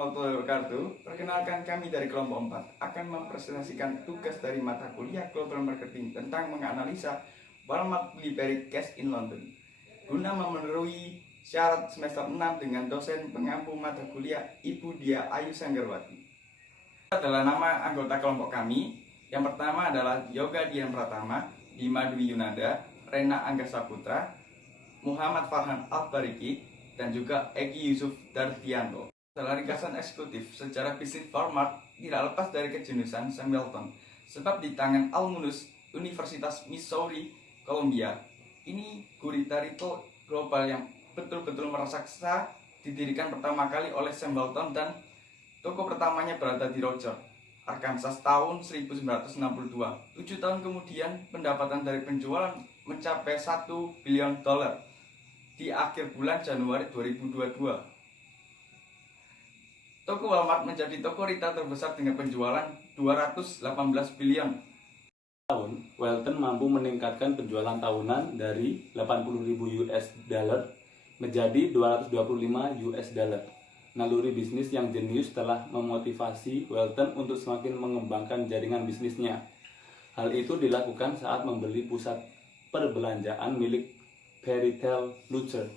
warahmatullahi wabarakatuh. Perkenalkan, kami dari kelompok 4 akan mempresentasikan tugas dari mata kuliah Global Marketing tentang menganalisa Walmart BlackBerry Cash in London guna memenuhi syarat semester 6 dengan dosen pengampu mata kuliah Ibu Dia Ayu Sanggarwati. Adalah nama anggota kelompok kami. Yang pertama adalah Yoga Dian Pratama, Bima Dwi Yunanda, Rena Angga Saputra, Muhammad Farhan Al-Bariki, dan juga Egi Yusuf Dartianto. Dalam ringkasan eksekutif, sejarah bisnis Walmart tidak lepas dari kejenusan Sam Walton, sebab di tangan alumnus Universitas Missouri, Columbia, ini gurita retail global yang betul-betul meraksasa didirikan pertama kali oleh Sam Walton, dan toko pertamanya berada di Roger, Arkansas tahun 1962. 7 tahun kemudian, pendapatan dari penjualan mencapai $1 billion di akhir bulan Januari 2022. Toko Walmart menjadi toko retail terbesar dengan penjualan 218 billion. Tahun, Walton mampu meningkatkan penjualan tahunan dari 80.000 US dollar menjadi 225 US dollar. Naluri bisnis yang jenius telah memotivasi Walton untuk semakin mengembangkan jaringan bisnisnya. Hal itu dilakukan saat membeli pusat perbelanjaan milik Peritel Lutcher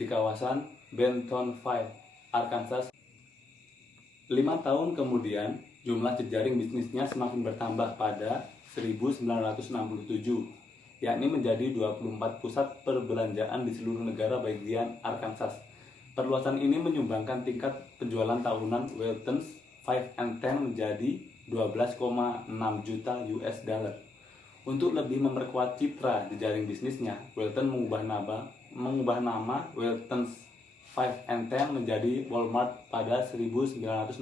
di kawasan Bentonville, Arkansas. 5 tahun kemudian, jumlah jejaring bisnisnya semakin bertambah pada 1967, yakni menjadi 24 pusat perbelanjaan di seluruh negara bagian Arkansas. Perluasan ini menyumbangkan tingkat penjualan tahunan Walton's 5 and 10 menjadi 12,6 juta US dollar. Untuk lebih memperkuat citra jejaring bisnisnya, Walton mengubah nama Walton's 5 and 10 menjadi Walmart pada 1967,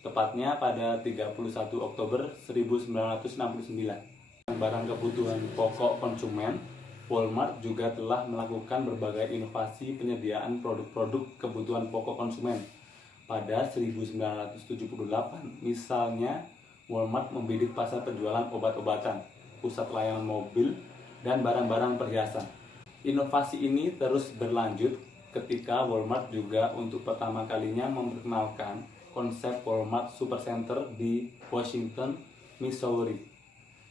tepatnya pada 31 Oktober 1969. Barang kebutuhan pokok konsumen, Walmart juga telah melakukan berbagai inovasi penyediaan produk-produk kebutuhan pokok konsumen. Pada 1978, misalnya, Walmart membidik pasar penjualan obat-obatan, pusat layanan mobil, dan barang-barang perhiasan. Inovasi ini terus berlanjut ketika Walmart juga untuk pertama kalinya memperkenalkan konsep Walmart Supercenter di Washington, Missouri.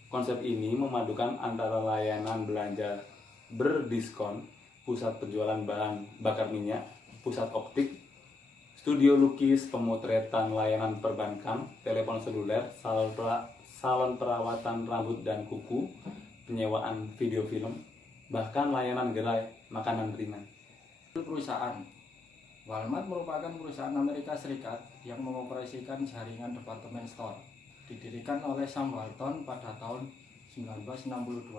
Konsep ini memadukan antara layanan belanja berdiskon, pusat penjualan bahan bakar minyak, pusat optik, studio lukis, pemotretan, layanan perbankan, telepon seluler, salon perawatan rambut dan kuku, penyewaan video film, bahkan layanan gerai makanan ringan. Perusahaan Walmart merupakan perusahaan Amerika Serikat yang mengoperasikan jaringan departemen store. Didirikan oleh Sam Walton pada tahun 1962.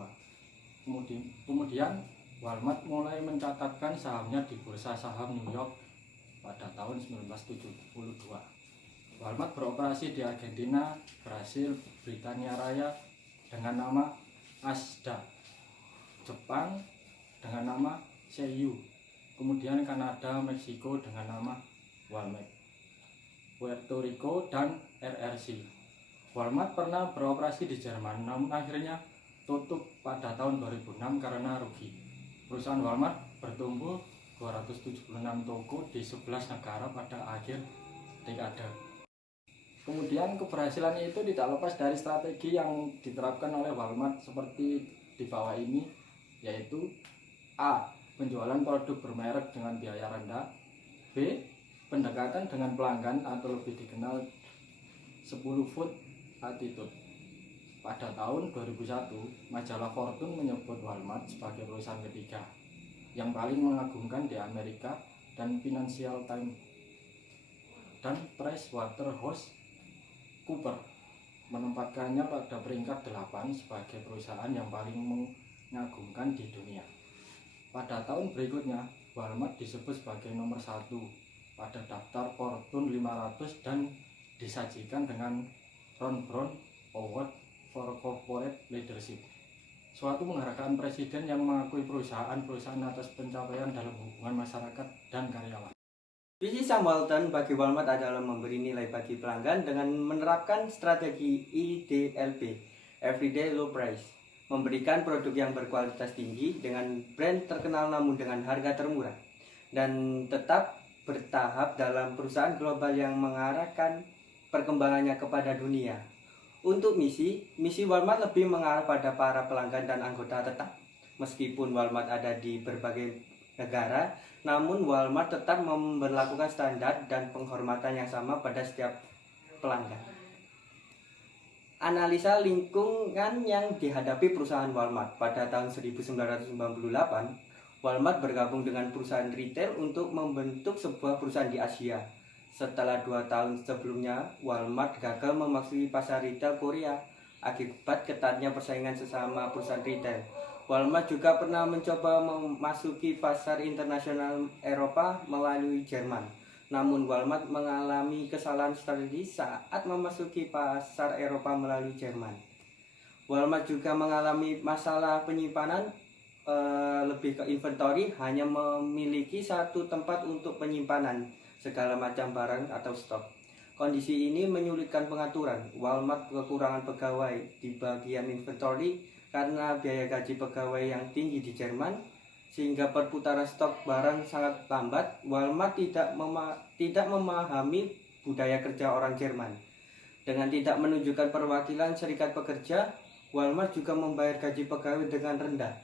Kemudian Walmart mulai mencatatkan sahamnya di bursa saham New York pada tahun 1972. Walmart beroperasi di Argentina, Brasil, Britania Raya dengan nama Asda, Jepang dengan nama Seiyu, kemudian Kanada, Meksiko dengan nama Walmart, Puerto Rico, dan RRC. Walmart pernah beroperasi di Jerman, namun akhirnya tutup pada tahun 2006 karena rugi. Perusahaan Walmart bertumbuh 276 toko di 11 negara pada akhir dekade. Kemudian keberhasilannya itu tidak lepas dari strategi yang diterapkan oleh Walmart seperti di bawah ini, yaitu A. Penjualan produk bermerek dengan biaya rendah. B. Pendekatan dengan pelanggan atau lebih dikenal 10 foot attitude. Pada tahun 2001, majalah Fortune menyebut Walmart sebagai perusahaan ketiga yang paling mengagumkan di Amerika, dan Financial Times dan PricewaterhouseCoopers menempatkannya pada peringkat 8 sebagai perusahaan yang paling mengagumkan di dunia. Pada tahun berikutnya, Walmart disebut sebagai nomor 1 pada daftar Fortune 500 dan disajikan dengan Ron Brown Award for Corporate Leadership, suatu penghargaan presiden yang mengakui perusahaan-perusahaan atas pencapaian dalam hubungan masyarakat dan karyawan. Visi Sam Walton bagi Walmart adalah memberi nilai bagi pelanggan dengan menerapkan strategi EDLP, Everyday Low Price, memberikan produk yang berkualitas tinggi dengan brand terkenal namun dengan harga termurah, dan tetap bertahap dalam perusahaan global yang mengarahkan perkembangannya kepada dunia. Untuk misi Walmart lebih mengarah pada para pelanggan dan anggota tetap. Meskipun Walmart ada di berbagai negara, namun Walmart tetap memberlakukan standar dan penghormatan yang sama pada setiap pelanggan. Analisa lingkungan yang dihadapi perusahaan Walmart. Pada tahun 1998, Walmart bergabung dengan perusahaan retail untuk membentuk sebuah perusahaan di Asia. Setelah 2 tahun sebelumnya, Walmart gagal memasuki pasar retail Korea akibat ketatnya persaingan sesama perusahaan retail. Walmart juga pernah mencoba memasuki pasar internasional Eropa melalui Jerman. Namun Walmart mengalami kesalahan strategi saat memasuki pasar Eropa melalui Jerman. Walmart juga mengalami masalah penyimpanan, lebih ke inventory, hanya memiliki satu tempat untuk penyimpanan segala macam barang atau stok. Kondisi ini menyulitkan pengaturan. Walmart kekurangan pegawai di bagian inventory karena biaya gaji pegawai yang tinggi di Jerman, sehingga perputaran stok barang sangat lambat. Walmart tidak memahami budaya kerja orang Jerman. Dengan tidak menunjukkan perwakilan serikat pekerja, Walmart juga membayar gaji pegawai dengan rendah.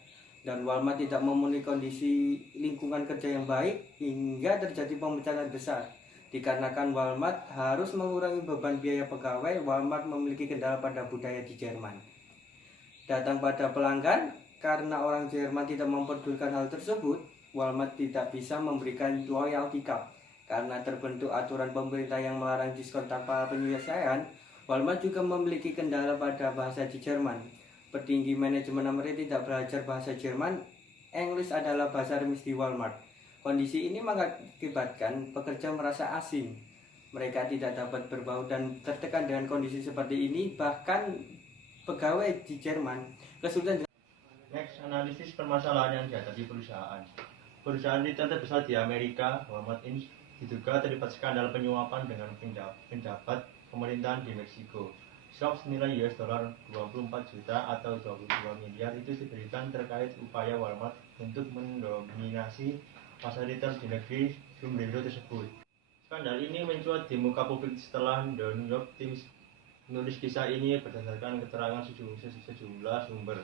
Dan Walmart tidak memenuhi kondisi lingkungan kerja yang baik hingga terjadi pemecatan besar. Dikarenakan Walmart harus mengurangi beban biaya pegawai, Walmart memiliki kendala pada budaya di Jerman. Datang pada pelanggan, karena orang Jerman tidak mempedulikan hal tersebut, Walmart tidak bisa memberikan loyalty card. Karena terbentuk aturan pemerintah yang melarang diskon tanpa penyelesaian, Walmart juga memiliki kendala pada bahasa di Jerman. Petinggi manajemen Amerika tidak belajar bahasa Jerman. Inggris adalah bahasa resmi di Walmart. Kondisi ini mengakibatkan pekerja merasa asing. Mereka tidak dapat berbaur dan tertekan dengan kondisi seperti ini. Bahkan pegawai di Jerman kesulitan. Next, analisis permasalahan yang dihadapi perusahaan. Perusahaan retail terbesar di Amerika, Walmart Inc., diduga terlibat skandal penyuapan dengan penjabat pemerintahan di Meksiko. Suap senilai $24 juta atau 22 miliar itu diberikan terkait upaya Walmart untuk mendominasi pasar retail di negeri Sumbrero tersebut. Skandal ini mencuat di muka publik setelah The New York Times menulis kisah ini berdasarkan keterangan sejumlah sumber.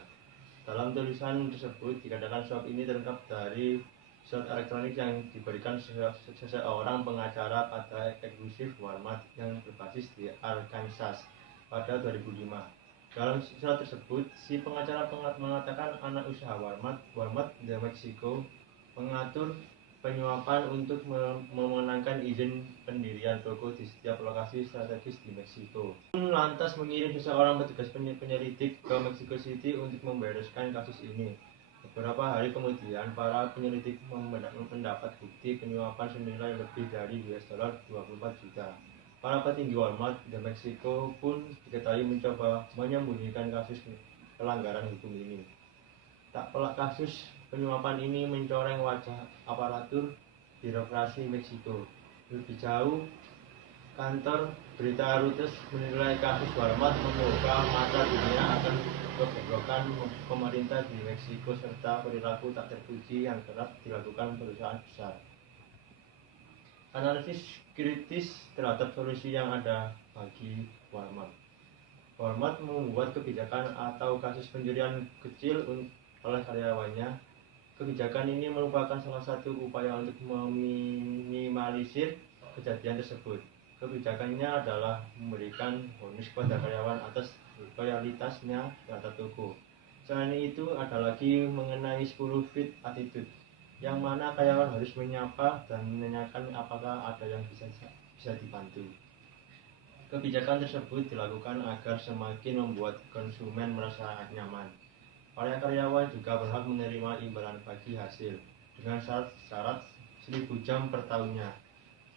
Dalam tulisan tersebut dikatakan suap ini terungkap dari surat elektronik yang diberikan seseorang pengacara pada eksklusif Walmart yang berbasis di Arkansas pada 2005. Dalam surat tersebut, si pengacara mengatakan anak usaha Walmart de Mexico, mengatur penyuapan untuk memenangkan izin pendirian toko di setiap lokasi strategis di Meksiko. Lantas mengirim seseorang petugas penyelidik ke Mexico City untuk membereskan kasus ini. Beberapa hari kemudian, para penyelidik mendapat bukti penyuapan senilai lebih dari $24 juta. Para petinggi Walmart de Mexico pun diketahui mencoba menyembunyikan kasus pelanggaran hukum ini. Tak pelak kasus penyuapan ini mencoreng wajah aparatur birokrasi Meksiko. Lebih jauh, kantor berita Reuters menilai kasus Walmart membuka mata dunia akan kebobrokan pemerintah di Meksiko serta perilaku tak terpuji yang kerap dilakukan perusahaan besar. Analisis kritis terhadap solusi yang ada bagi Walmart. Walmart membuat kebijakan atau kasus pencurian kecil oleh karyawannya. Kebijakan ini merupakan salah satu upaya untuk meminimalisir kejadian tersebut. Kebijakannya adalah memberikan bonus kepada karyawan atas loyalitasnya terhadap toko. Selain itu, ada lagi mengenai 10 feet attitude, yang mana karyawan harus menyapa dan menanyakan apakah ada yang bisa dibantu. Kebijakan tersebut dilakukan agar semakin membuat konsumen merasa nyaman. Para karyawan juga berhak menerima imbalan bagi hasil dengan syarat 1000 jam per tahunnya.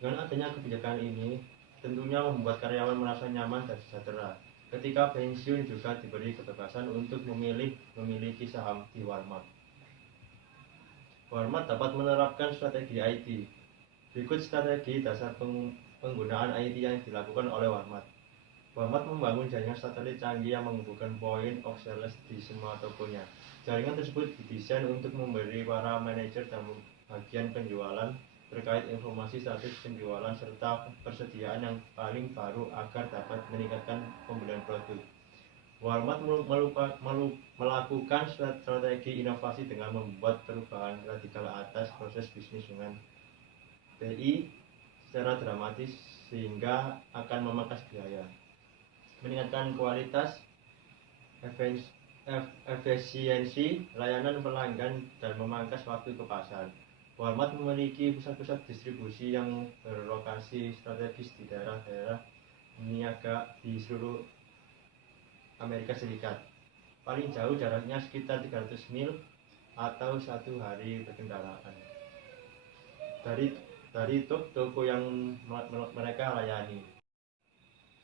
Dengan adanya kebijakan ini, tentunya membuat karyawan merasa nyaman dan sejahtera. Ketika pensiun juga diberi kebebasan untuk memiliki saham di Walmart. Walmart dapat menerapkan strategi IT. Berikut strategi dasar penggunaan IT yang dilakukan oleh Walmart. Walmart membangun jaringan satelit canggih yang menghubungkan point of sales di semua tokonya. Jaringan tersebut didesain untuk memberi para manajer dan bagian penjualan terkait informasi status penjualan serta persediaan yang paling baru agar dapat meningkatkan pembelian produk. Walmart melakukan strategi inovasi dengan membuat perubahan radikal atas proses bisnis dengan TI secara dramatis sehingga akan memangkas biaya, meningkatkan kualitas, efisiensi layanan pelanggan, dan memangkas waktu ke pasar. Walmart memiliki pusat-pusat distribusi yang berlokasi strategis di daerah-daerah niaga di seluruh Amerika Serikat. Paling jauh jaraknya sekitar 300 mil atau 1 hari berkendaraan dari toko yang mereka layani.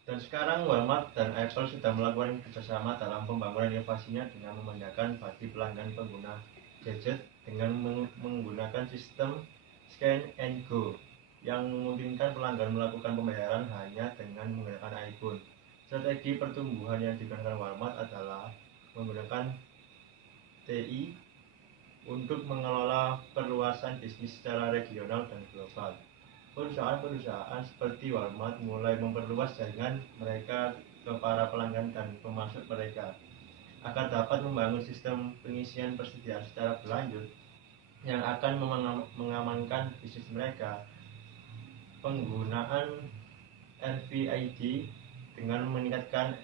Dan sekarang Walmart dan Apple sudah melakukan kerjasama dalam pembangunan inovasinya dengan memindahkan bagi pelanggan pengguna gadget dengan menggunakan sistem scan and go yang memungkinkan pelanggan melakukan pembayaran hanya dengan menggunakan iPhone. Strategi pertumbuhan yang digunakan Walmart adalah menggunakan TI untuk mengelola perluasan bisnis secara regional dan global. Perusahaan-perusahaan seperti Walmart mulai memperluas jaringan mereka ke para pelanggan dan pemasok mereka agar dapat membangun sistem pengisian persediaan secara berlanjut yang akan mengamankan bisnis mereka. Penggunaan RFID dengan meningkatkan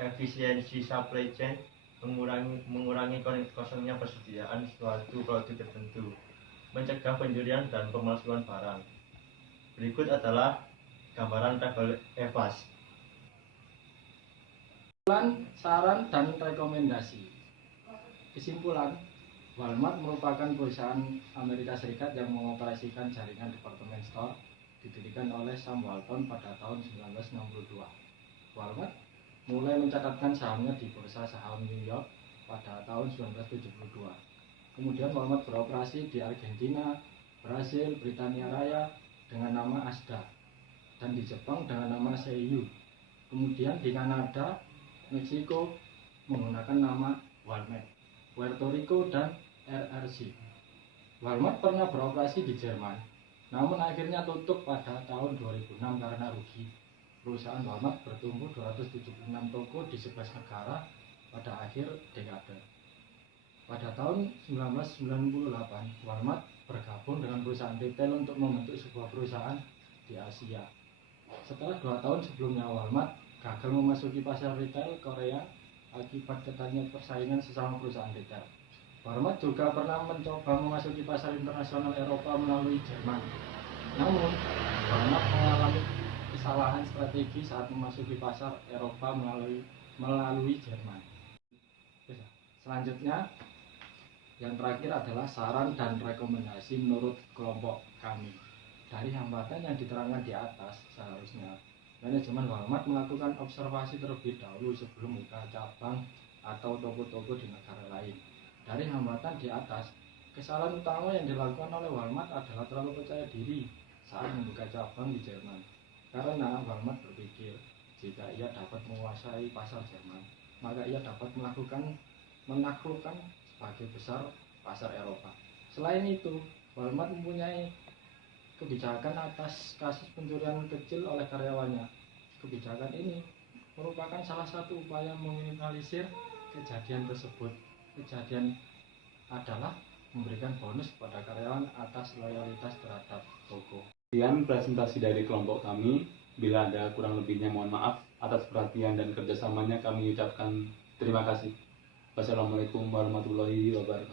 efisiensi supply chain, mengurangi kosongnya persediaan suatu produk tertentu, mencegah pencurian dan pemalsuan barang. Berikut adalah gambaran tabel EVAS. Saran dan rekomendasi. Kesimpulan, Walmart merupakan perusahaan Amerika Serikat yang mengoperasikan jaringan department store didirikan oleh Sam Walton pada tahun 1962. Walmart mulai mencatatkan sahamnya di Bursa Saham New York pada tahun 1972. Kemudian Walmart beroperasi di Argentina, Brasil, Britania Raya dengan nama Asda, dan di Jepang dengan nama Seiyu. Kemudian di Kanada, Meksiko menggunakan nama Walmart, Puerto Rico dan RRC. Walmart pernah beroperasi di Jerman, namun akhirnya tutup pada tahun 2006 karena rugi. Perusahaan Walmart bertumbuh 276 toko di 11 negara pada akhir dekade. Pada tahun 1998, Walmart bergabung dengan perusahaan retail untuk membentuk sebuah perusahaan di Asia. Setelah 2 tahun sebelumnya, Walmart gagal memasuki pasar retail Korea akibat ketatnya persaingan sesama perusahaan retail. Walmart juga pernah mencoba memasuki pasar internasional Eropa melalui Jerman. Namun, Walmart mengalami kesalahan strategi saat memasuki pasar Eropa melalui Jerman. Selanjutnya, yang terakhir adalah saran dan rekomendasi menurut kelompok kami. Dari hambatan yang diterangkan di atas, seharusnya manajemen Walmart melakukan observasi terlebih dahulu sebelum buka cabang atau toko-toko di negara lain. Dari hambatan di atas, kesalahan utama yang dilakukan oleh Walmart adalah terlalu percaya diri saat membuka cabang di Jerman. Karena Walmart berpikir jika ia dapat menguasai pasar Jerman, maka ia dapat menaklukkan sebagai besar pasar Eropa. Selain itu, Walmart mempunyai kebijakan atas kasus pencurian kecil oleh karyawannya. Kebijakan ini merupakan salah satu upaya meminimalisir kejadian tersebut. Kejadian adalah memberikan bonus pada karyawan atas loyalitas terhadap toko. Sekian presentasi dari kelompok kami. Bila ada kurang lebihnya mohon maaf. Atas perhatian dan kerjasamanya kami ucapkan terima kasih. Wassalamualaikum warahmatullahi wabarakatuh.